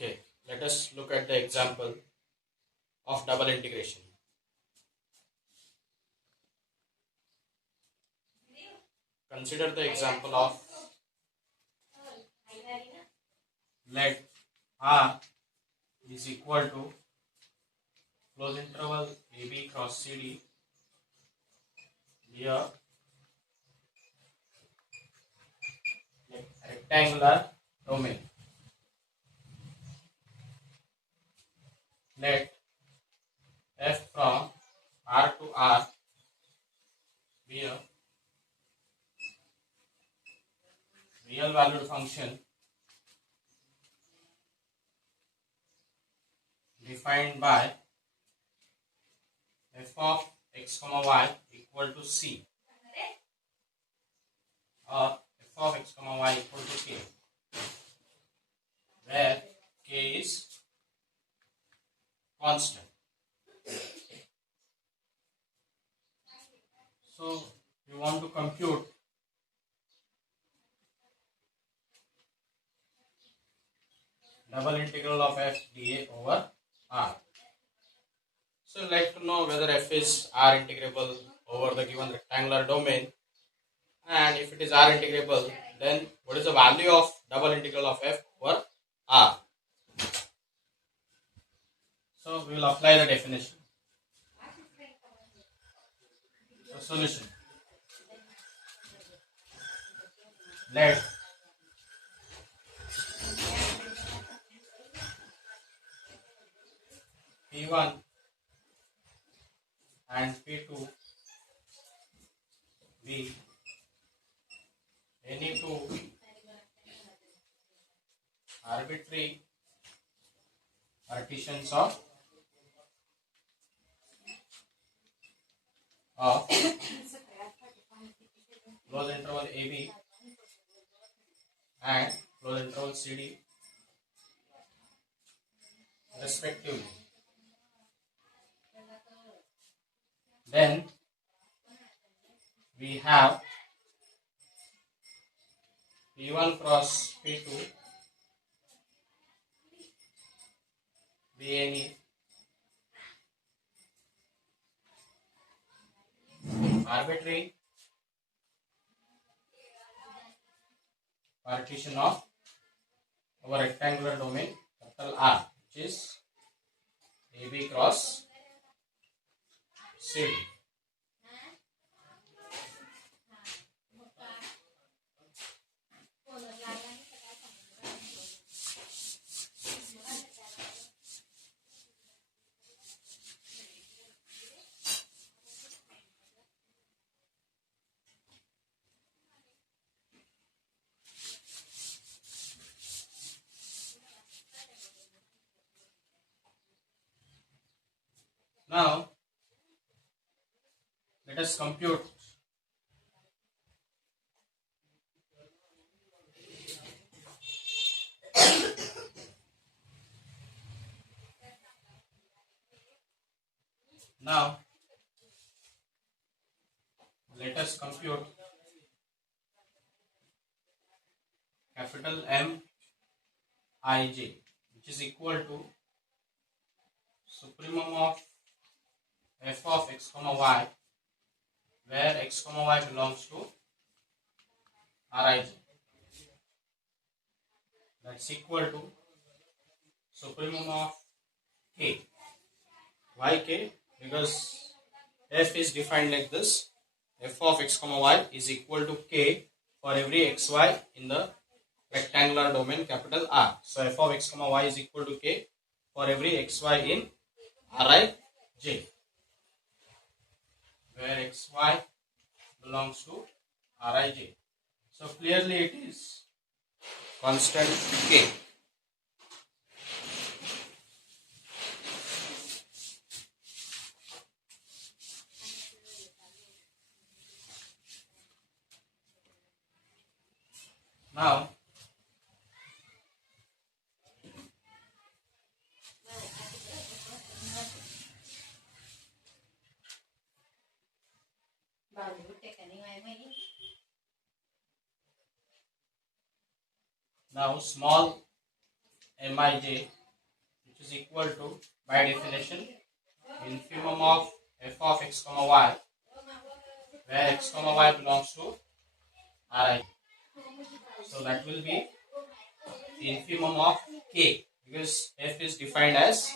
Okay, let us look at the example of double integration. Consider the example of let R is equal to close interval AB cross CD be a rectangular domain. Let f from R to R be a real valued function defined by f of x comma y equal to c or f of x comma y equal to k, where k is constant. So we want to compute double integral of f dA over R. So I'd like to know whether f is R integrable over the given rectangular domain, and if it is R integrable, then what is the value of double integral of f over R? So we will apply the definition. So solution. Let P1 and P2 be any two arbitrary partitions of close interval AB and close interval CD respectively. Then we have P1 cross P2 be any arbitrary partition of our rectangular domain capital R, which is AB cross CD. Now let us compute capital M I J, which is equal to supremum of f of x comma y, where x comma y belongs to Rij. That's equal to supremum of k. Why k? Because f is defined like this: f of x comma y is equal to k for every xy in the rectangular domain capital R. So f of x comma y is equal to k for every xy in Rij, where xy belongs to Rij. So clearly it is constant k. Now small Mij, which is equal to, by definition, infimum of f of x comma y, where x comma y belongs to Rij. So that will be the infimum of k, because f is defined as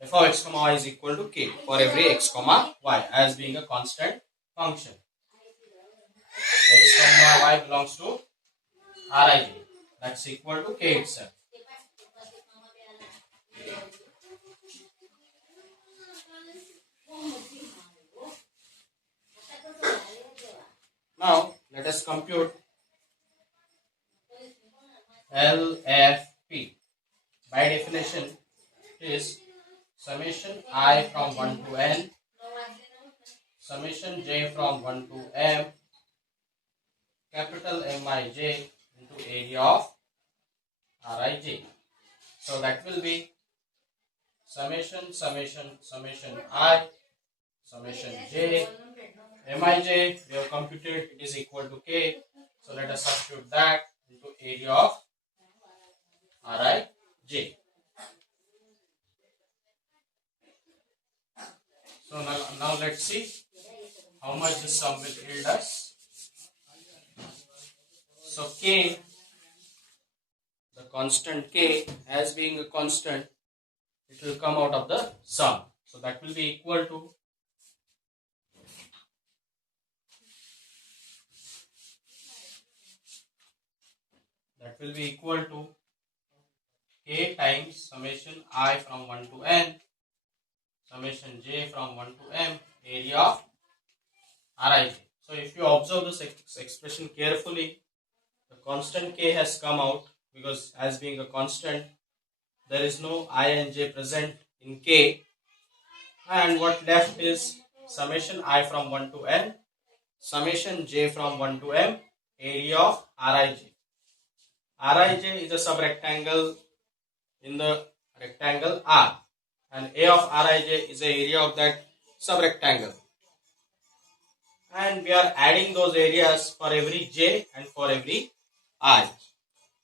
f of x comma y is equal to k for every x comma y, as being a constant function. X comma y belongs to Rij. That's equal to k itself. Now let us compute LFP. By definition, it is summation I from 1 to n, summation j from 1 to m, capital Mij into area of Rij. So that will be summation I, summation j, Mij we have computed, it is equal to k. So let us substitute that into area of Rij. So now let's see how much this sum will yield us. So k, the constant k, as being a constant, it will come out of the sum. So that will be equal to k times summation I from 1 to n, summation j from 1 to m, area of Rij. So if you observe this expression carefully, the constant k has come out, because as being a constant, there is no I and j present in k, and what left is summation I from 1 to n, summation j from 1 to m, area of Rij. Rij is a subrectangle in the rectangle R, and A of Rij is the area of that subrectangle, and we are adding those areas for every j and for every I.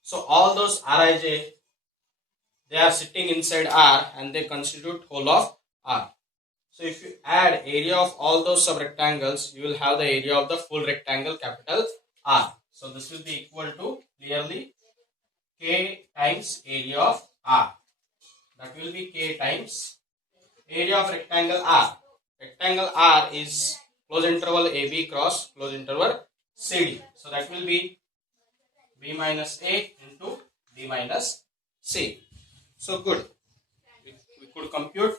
So all those Rij, they are sitting inside R and they constitute whole of R. So if you add area of all those subrectangles, you will have the area of the full rectangle, capital R. So this will be equal to clearly k times area of R. That will be k times area of rectangle R. Rectangle R is close interval AB cross close interval CD. So that will be B minus A into B minus C. So good. We could compute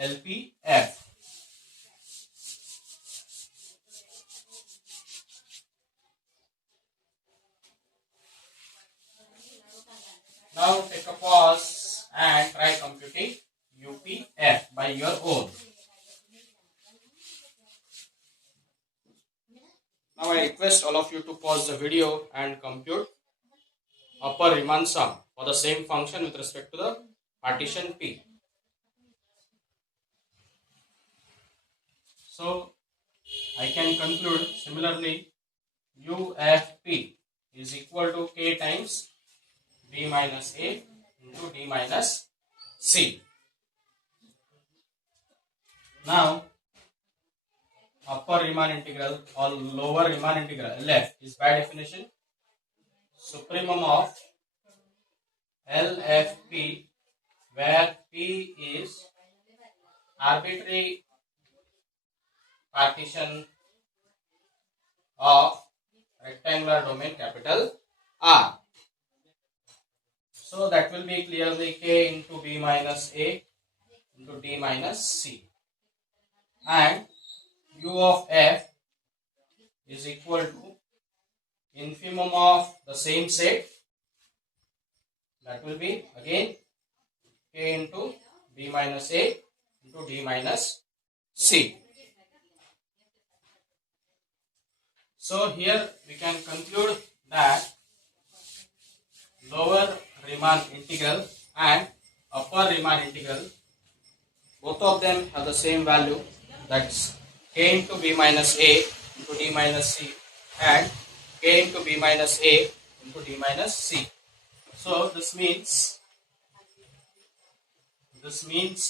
LPF. Now take a pause and try computing UPF by your own. Now I request all of you to pause the video and compute upper Riemann sum for the same function with respect to the partition P. So I can conclude similarly UFP is equal to k times B minus A into D minus C. Now upper Riemann integral or lower Riemann integral LF is by definition supremum of LFP, where P is arbitrary partition of rectangular domain capital R. So that will be clearly k into B minus A into D minus C, and U of F is equal to infimum of the same set, that will be again k into B minus A into D minus C. So here we can conclude that lower Riemann integral and upper Riemann integral, both of them have the same value, that's k into B minus A into D minus C and k into B minus A into D minus C. So this means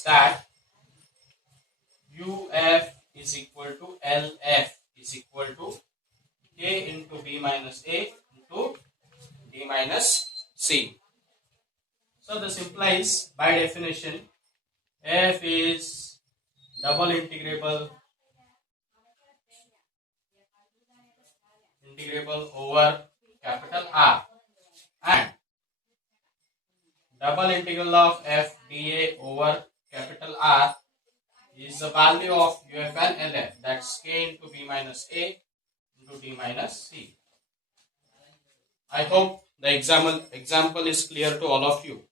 that UF is equal to LF is equal to K into B minus A into D minus C. So this implies, by definition, F is double integrable over capital R, and double integral of F dA over capital R is the value of UF and LF, that's K into B minus A into D minus C. I hope the example is clear to all of you.